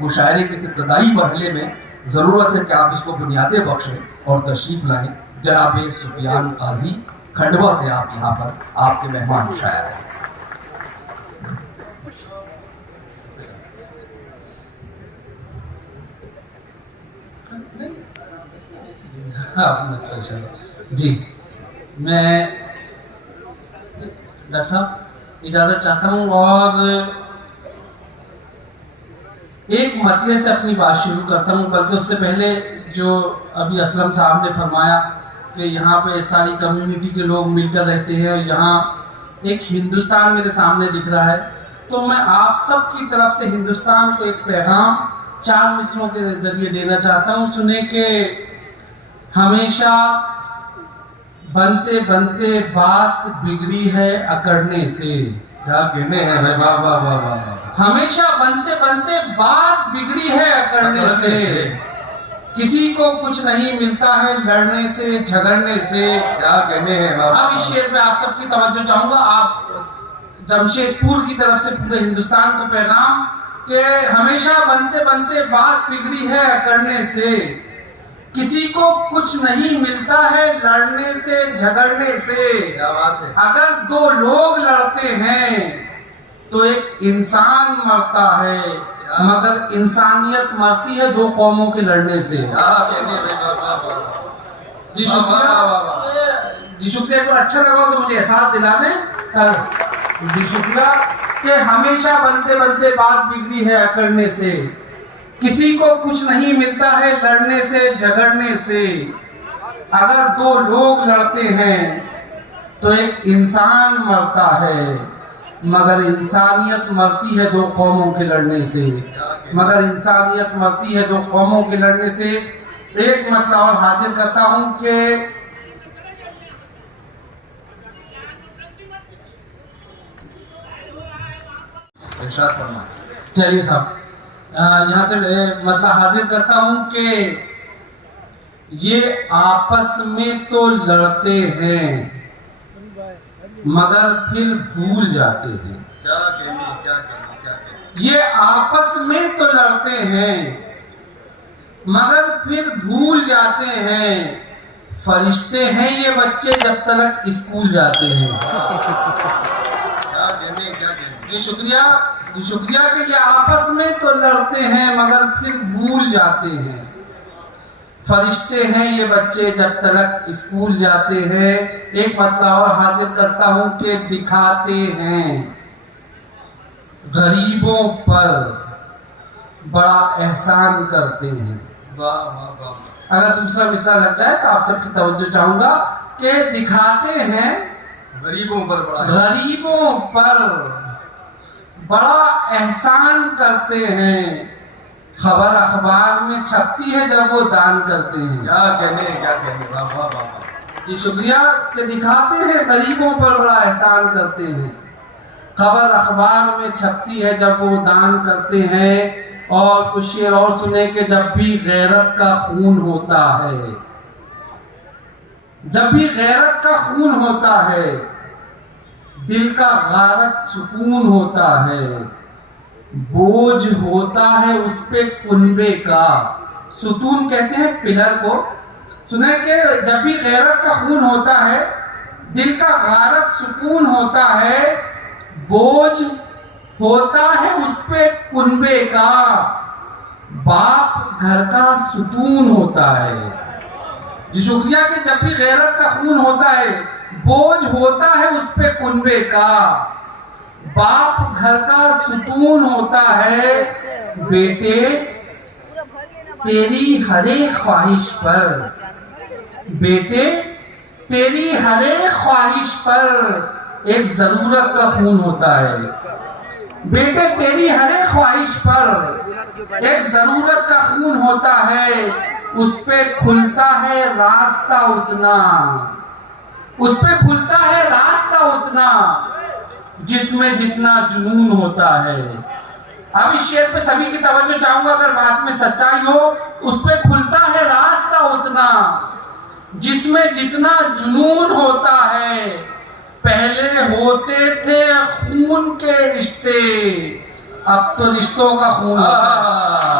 مشاعرے کے ابتدائی مرحلے میں ضرورت ہے کہ آپ اس کو بنیادیں بخشیں اور تشریف لائیں. جناب سفیان قاضی کھنڈوا سے آپ یہاں پر آپ کے مہمان شاعر ہیں. جی میں ڈاکٹر صاحب اجازت چاہتا ہوں اور ایک مطلع سے اپنی بات شروع کرتا ہوں، بلکہ اس سے پہلے جو ابھی اسلم صاحب نے فرمایا کہ یہاں پہ ساری کمیونٹی کے لوگ مل کر رہتے ہیں، یہاں ایک ہندوستان میرے سامنے دکھ رہا ہے، تو میں آپ سب کی طرف سے ہندوستان کو ایک پیغام 4 مصروں کے ذریعے دینا چاہتا ہوں. سنیں کہ ہمیشہ بنتے بنتے بات بگڑی ہے اکڑنے سے. کیا کہنے ہیں بھائی، واہ واہ واہ واہ. ہمیشہ بنتے بنتے بات بگڑی ہے اکڑنے سے، کسی کو کچھ نہیں ملتا ہے لڑنے سے جھگڑنے سے. کیا کہنے ہیں. اب اس شعر پہ آپ سب کی توجہ چاہوں گا. آپ جمشید پور کی طرف سے پورے ہندوستان کو پیغام کہ ہمیشہ بنتے بنتے بات بگڑی ہے اکڑنے سے، کسی کو کچھ نہیں ملتا ہے لڑنے سے جھگڑنے سے. کیا بات ہے. اگر 2 لوگ لڑتے ہیں تو ایک انسان مرتا ہے، مگر انسانیت مرتی ہے 2 قوموں کے لڑنے سے. جی شکریہ. جی شکریہ. اگر اچھا لگا تو مجھے احساس دلا دیں. جی شکریہ. کہ ہمیشہ بنتے بنتے بات بگڑی ہے اکڑنے سے، کسی کو کچھ نہیں ملتا ہے لڑنے سے جھگڑنے سے. اگر 2 لوگ لڑتے ہیں تو ایک انسان مرتا ہے، مگر انسانیت مرتی ہے 2 قوموں کے لڑنے سے. مگر انسانیت مرتی ہے 2 قوموں کے لڑنے سے. ایک مطلب اور حاصل کرتا ہوں کہ ارشاد فرمائیں. چلیے صاحب یہاں سے مطلب حاضر کرتا ہوں کہ یہ آپس میں تو لڑتے ہیں مگر پھر بھول جاتے ہیں. یہ آپس میں تو لڑتے ہیں مگر پھر بھول جاتے ہیں. فرشتے ہیں یہ بچے جب تک اسکول جاتے ہیں. یہ شکریہ. جی شکریہ. کہ یہ آپس میں تو لڑتے ہیں مگر پھر بھول جاتے ہیں. فرشتے ہیں یہ بچے جب تک اسکول جاتے ہیں. ایک مطلب اور حاصل کرتا ہوں کہ دکھاتے ہیں غریبوں پر بڑا احسان کرتے ہیں. واہ واہ واہ. اگر دوسرا مصرع لگ جائے تو آپ سب کی توجہ چاہوں گا کہ دکھاتے ہیں غریبوں پر بڑا احسان کرتے ہیں. خبر اخبار میں چھپتی ہے جب وہ دان کرتے ہیں. کیا کہنے. واہ واہ واہ. جی شکریہ. کہ دکھاتے ہیں غریبوں پر بڑا احسان کرتے ہیں، خبر اخبار میں چھپتی ہے جب وہ دان کرتے ہیں. اور کچھ شعر اور سنے کہ جب بھی غیرت کا خون ہوتا ہے، جب بھی غیرت کا خون ہوتا ہے، دل کا غارت سکون ہوتا ہے. بوجھ ہوتا ہے اس پہ کنبے کا. ستون کہتے ہیں پلر کو. سنیں کہ جب بھی غیرت کا خون ہوتا ہے، دل کا غارت سکون ہوتا ہے، بوجھ ہوتا ہے اس پہ کنبے کا. باپ گھر کا ستون ہوتا ہے. جی شکریہ. کہ جب بھی غیرت کا خون ہوتا ہے، بوجھ ہوتا ہے اس پہ کنبے کا. باپ گھر کا ستون ہوتا ہے. بیٹے تیری ہر ایک خواہش پر، بیٹے تیری ہر ایک خواہش پر ایک ضرورت کا خون ہوتا ہے. بیٹے تیری ہر ایک خواہش پر ایک ضرورت کا خون ہوتا ہے. اس پہ کھلتا ہے راستہ اتنا، اس پہ کھلتا ہے راستہ اتنا جس میں جتنا جنون ہوتا ہے. اب اس شعر پہ سبھی کی توجہ چاہوں گا. اگر بات میں سچائی ہو، اس پہ کھلتا ہے راستہ اتنا جس میں جتنا جنون ہوتا ہے. پہلے ہوتے تھے خون کے رشتے، اب تو رشتوں کا خون ہوتا ہے.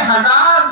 1000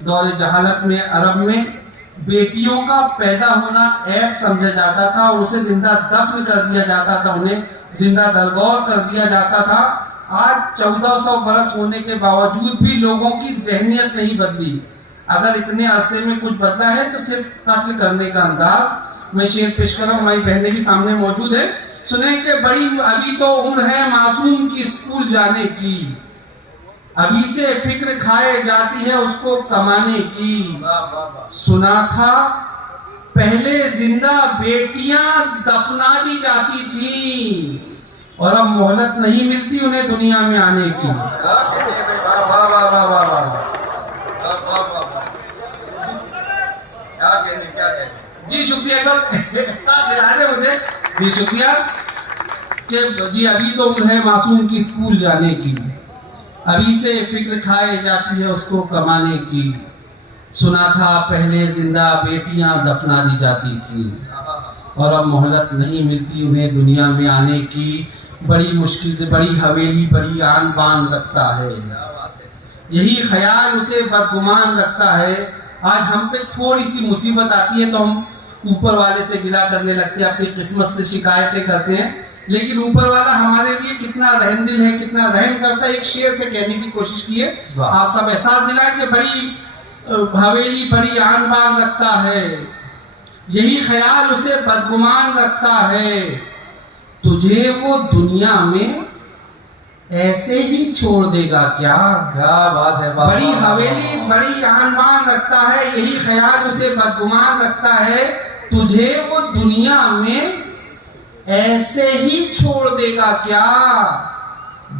دور جہالت میں عرب میں بیٹیوں کا پیدا ہونا عیب سمجھا جاتا تھا اور اسے زندہ دفن کر دیا جاتا تھا، انہیں زندہ درگور کر دیا جاتا تھا۔ آج 1400 برس ہونے کے باوجود بھی لوگوں کی ذہنیت نہیں بدلی۔ اگر اتنے عرصے میں کچھ بدلا ہے تو صرف قتل کرنے کا انداز۔ میں شعر پیش کر رہا ہوں، ہماری بہنیں بھی سامنے موجود ہیں، سنیں کہ بڑی ابھی تو عمر ہے معصوم کی اسکول جانے کی، ابھی سے فکر کھائے جاتی ہے اس کو کمانے کی۔ سنا تھا پہلے زندہ بیٹیاں دفنا دی جاتی تھیں اور اب مہلت نہیں ملتی انہیں دنیا میں آنے کی۔ جی شکریہ، ایک بار ساتھ دلا دیں مجھے۔ جی شکریہ کہ جی ابھی تو عمر ہے معصوم کی اسکول جانے کی، ابھی سے فکر کھائے جاتی ہے اس کو کمانے کی۔ سنا تھا پہلے زندہ بیٹیاں دفنا دی جاتی تھیں اور اب مہلت نہیں ملتی انہیں دنیا میں آنے کی۔ بڑی مشکل سے بڑی حویلی بڑی آن بان رکھتا ہے، یہی خیال اسے بدگمان رکھتا ہے۔ آج ہم پہ تھوڑی سی مصیبت آتی ہے تو ہم اوپر والے سے گلہ کرنے لگتے ہیں، اپنی قسمت سے شکایتیں کرتے ہیں، لیکن اوپر والا ہمارے لیے کتنا رحم دل ہے، کتنا رحم کرتا ہے۔ ایک شعر سے کہنے کی کوشش کیے، آپ سب احساس دلائیں کہ بڑی حویلی بڑی آن بان رکھتا ہے، یہی خیال اسے بدگمان رکھتا ہے، تجھے وہ دنیا میں ایسے ہی چھوڑ دے گا کیا؟ کیا بات ہے، بڑی حویلی بڑی آن بان رکھتا ہے، یہی خیال اسے بدگمان رکھتا ہے، تجھے وہ دنیا میں ایسے ہی چھوڑ دے گا کیا؟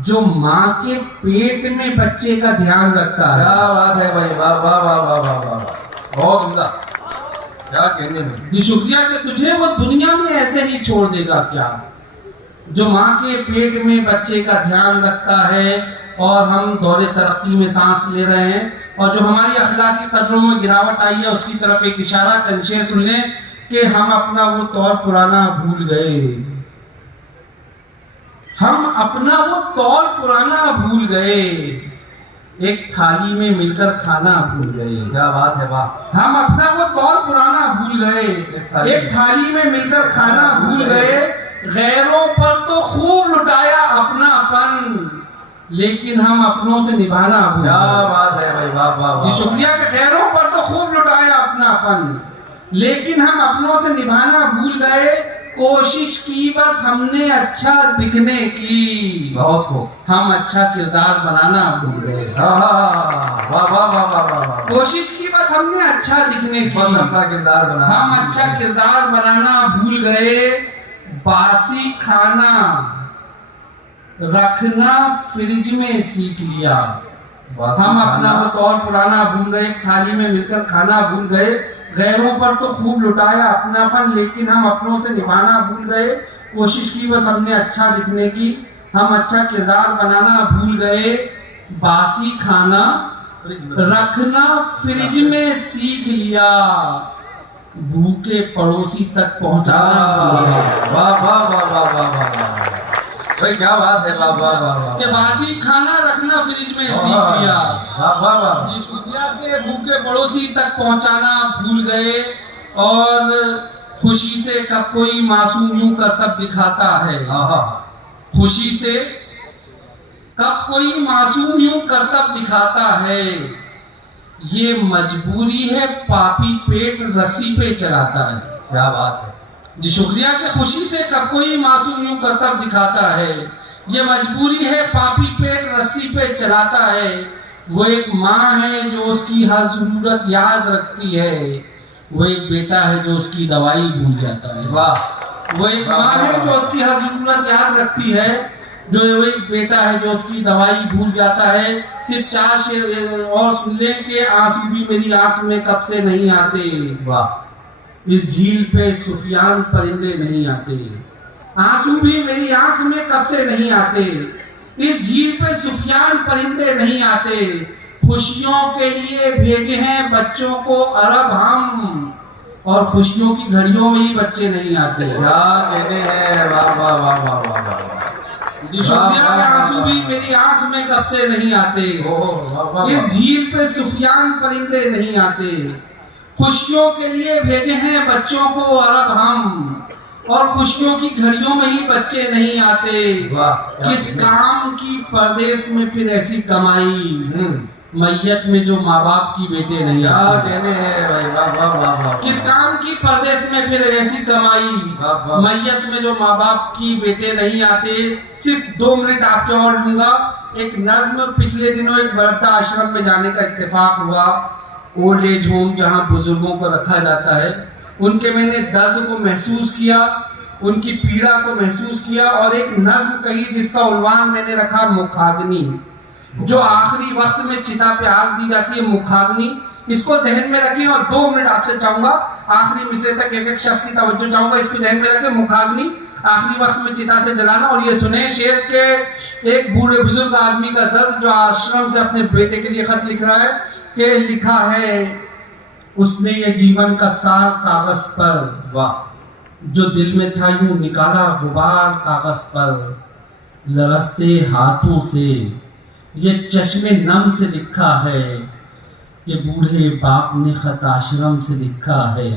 جو ماں کے پیٹ میں بچے کا دھیان رکھتا ہے۔ کیا بات ہے بھائی، واہ واہ واہ واہ واہ واہ، بہت عمدہ، کیا کہنے میں۔ جی شکریہ کہ تجھے وہ دنیا میں ایسے ہی چھوڑ دے گا کیا، جو ماں کے پیٹ میں بچے کا دھیان رکھتا ہے۔ اور ہم دور ترقی میں سانس لے رہے ہیں اور جو ہماری اخلاقی قدروں میں گراوٹ آئی ہے اس کی طرف ایک اشارہ، چند شعر سن لیں کہ ہم اپنا وہ طور پرانا بھول گئے، ہم اپنا وہ طور پرانا بھول گئے، ایک تھالی میں مل کر کھانا بھول گئے۔ کیا بات ہے، واہ، ہم اپنا وہ طور پرانا بھول گئے، ایک تھالی میں مل کر کھانا بھول گئے، غیروں پر تو خوب لٹایا اپنا اپن، لیکن ہم اپنوں سے نبھانا بھول گئے۔ کیا بات ہے بھائی، واہ واہ جی واہ، شکریہ کہ غیروں پر تو خوب لٹایا اپنا اپن، لیکن ہم اپنوں سے نبھانا بھول گئے، کوشش کی بس ہم نے اچھا دکھنے کی، بہت خوب، ہم اچھا کردار بنانا بھول گئے۔ واہ واہ واہ واہ واہ واہ، کوشش کی بس ہم نے اچھا دکھنے کی، بس اپنا کردار بنا، ہم اچھا کردار بنانا بھول گئے، باسی کھانا رکھنا فریج میں سیکھ لیا، ہم اپنا وہ طور پرانا بھول گئے، ایک تھالی میں مل کر کھانا بھول گئے، غیروں پر تو خوب لٹایا اپناپن، لیکن ہم اپنوں سے نبھانا بھول گئے، کوشش کی بس ہم نے اچھا دکھنے کی، ہم اچھا کردار بنانا بھول گئے، باسی کھانا رکھنا فریج میں سیکھ لیا، بھوکے پڑوسی تک پہنچانا بھول گئے۔ واہ واہ واہ واہ واہ واہ، بھائی کیا بات ہے، واہ واہ واہ واہ، کہ باسی کھانا رکھنا فریج میں سیکھ لیا، واہ واہ واہ، جی شکریہ کہ بھوکے پڑوسی تک پہنچانا بھول گئے، اور خوشی سے کب کوئی معصوم یوں کرتب دکھاتا ہے، خوشی سے کب کوئی معصوم یوں کرتب دکھاتا ہے، یہ مجبوری ہے پاپی پیٹ رسی پہ چلاتا ہے۔ کیا بات ہے، جی شکریہ کہ خوشی سے کب کوئی معصوم یوں کرتب دکھاتا ہے، یہ مجبوری ہے پاپی پیٹ رسی پہ چلاتا ہے، وہ ایک ماں ہے جو اس کی ہر ضرورت یاد رکھتی ہے، وہ ایک بیٹا ہے جو اس کی دوائی بھول جاتا ہے، واہ، وہ ایک ماں ہے جو اس کی ہر ضرورت یاد رکھتی ہے، جو وہ ایک بیٹا ہے جو اس کی دوائی بھول جاتا ہے۔ صرف 4 شعر اور سن لیں کہ آنسو بھی میری آنکھ میں کب سے نہیں آتے، واہ، اس جھیل پہ سفیان پرندے نہیں آتے، آنسو بھی میری آنکھ میں کب سے نہیں آتے، اس جھیل پہ سفیان پرندے نہیں آتے، خوشیوں کے لیے بھیجے ہیں بچوں کو عرب ہم، اور خوشیوں کی گھڑیوں میں ہی بچے نہیں آتے۔ کیا کہتے ہیں، واہ واہ واہ واہ واہ واہ، شکریہ کے آنسو بھی میری آنکھ میں کب سے نہیں آتے، اس جھیل پہ سفیان پرندے نہیں آتے، خوشیوں کے لیے بھیجے ہیں بچوں کو عرب ہم، اور خوشیوں کی گھڑیوں میں ہی بچے نہیں آتے، کس کام کی پردیس میں پھر ایسی کمائی، میت میں جو ماں باپ کی بیٹے نہیں آتے، کس کام کی پردیس میں پھر ایسی کمائی، میت میں جو ماں باپ کی بیٹے نہیں آتے۔ صرف 2 منٹ آپ کے اور لوں گا۔ ایک نظم پچھلے دنوں ایک وردھا آشرم میں جانے کا اتفاق ہوا، اولڈ ایج ہوم جہاں بزرگوں کو رکھا جاتا ہے، ان کے میں نے درد کو محسوس کیا، ان کی پیڑا کو محسوس کیا، اور ایک نظم کہی جس کا عنوان میں نے رکھا مکھاگنی، جو آخری وقت میں چتا پہ آگ دی جاتی ہے، مکھاگنی۔ اس کو ذہن میں رکھیں، اور 2 منٹ آپ سے چاہوں گا، آخری مصرے تک ایک ایک شخص کی توجہ چاہوں گا، اس کو ذہن میں رکھیں، مکھاگنی آخری وقت میں چتا سے جلانا۔ اور یہ سنیں شعر کے ایک بوڑھے بزرگ آدمی کا درد جو آشرم سے اپنے بیٹے کے لیے خط لکھ رہا ہے، کہ لکھا ہے اس نے یہ جیون کا سار کاغذ پر، جو دل میں تھا یوں نکالا غبار کاغذ پر، لرزتے ہاتھوں سے یہ چشم نم سے لکھا ہے، کہ بوڑھے باپ نے خط آشرم سے لکھا ہے،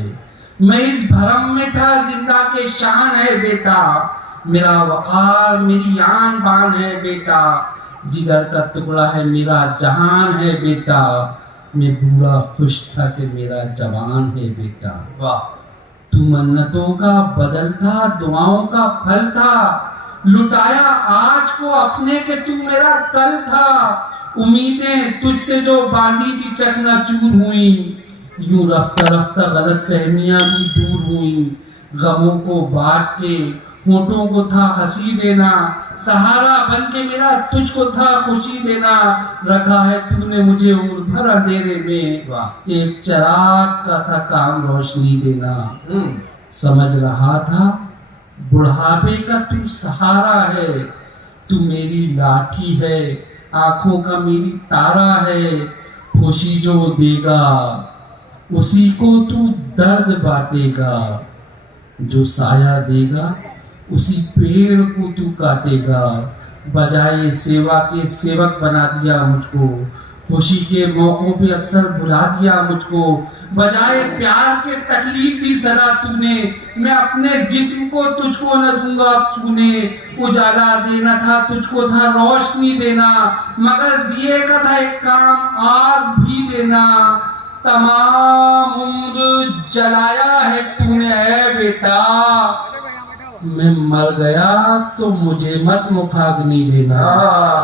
میں اس بھرم میں تھا زندہ کے شان ہے بیٹا، میرا وقار میری آن بان ہے بیٹا، جگر کا ٹکڑا ہے میرا جہان ہے بیٹا، میں بوڑھا خوش تھا کہ میرا جوان ہے بیٹا، تو منتوں کا بدل تھا دعاؤں کا پھل تھا، لٹایا آج کو اپنے کہ تو میرا کل تھا، امیدیں تجھ سے جو باندھی تھی چکنا چور ہوئیں، یوں رفتہ رفتہ غلط فہمیاں بھی دور ہوئیں، غموں کو بانٹ کے ہونٹوں کو تھا ہنسی دینا، سہارا بن کے میرا تجھ کو تھا خوشی دینا، رکھا ہے تو نے مجھے عمر بھر اندھیرے میں، ایک چراغ کا تھا کام روشنی دینا، سمجھ رہا تھا بڑھاپے کا تو سہارا ہے، تو میری لاٹھی ہے آنکھوں کا میری تارا ہے، خوشی جو دے گا اسی کو تو درد بانٹے گا، جو سایہ دے گا اسی پیڑ کو تو کاٹے گا، بجائے سیوا کے سیوک بنا دیا مجھ کو، خوشی کے موقعوں پہ اکثر بھلا دیا مجھ کو، بجائے پیار کے تکلیف دی سزا تو نے، میں اپنے جسم کو تجھ کو نہ دوں گا اب چھونے، اجالا دینا تھا تجھ کو تھا روشنی دینا، مگر دیے کا تھا ایک کام آگ بھی دینا، تمام عمر جلایا ہے تو نے اے بیٹا، میں مر گیا تو مجھے مت مکھاگنی دینا،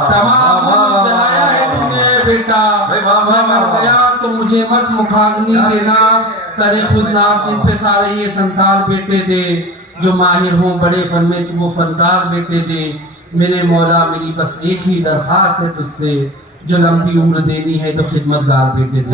تمام عمر جلایا ہے تو نے اے بیٹا، میں مر گیا تو مجھے مت مکھاگنی دینا، کرے خود ناز جن پہ سارے یہ سنسار بیٹے دے، جو ماہر ہوں بڑے فن میں تو وہ فنکار بیٹے دے، میرے مولا میری بس ایک ہی درخواست ہے تجھ سے، جو لمبی عمر دینی ہے تو خدمتگار بیٹے دے۔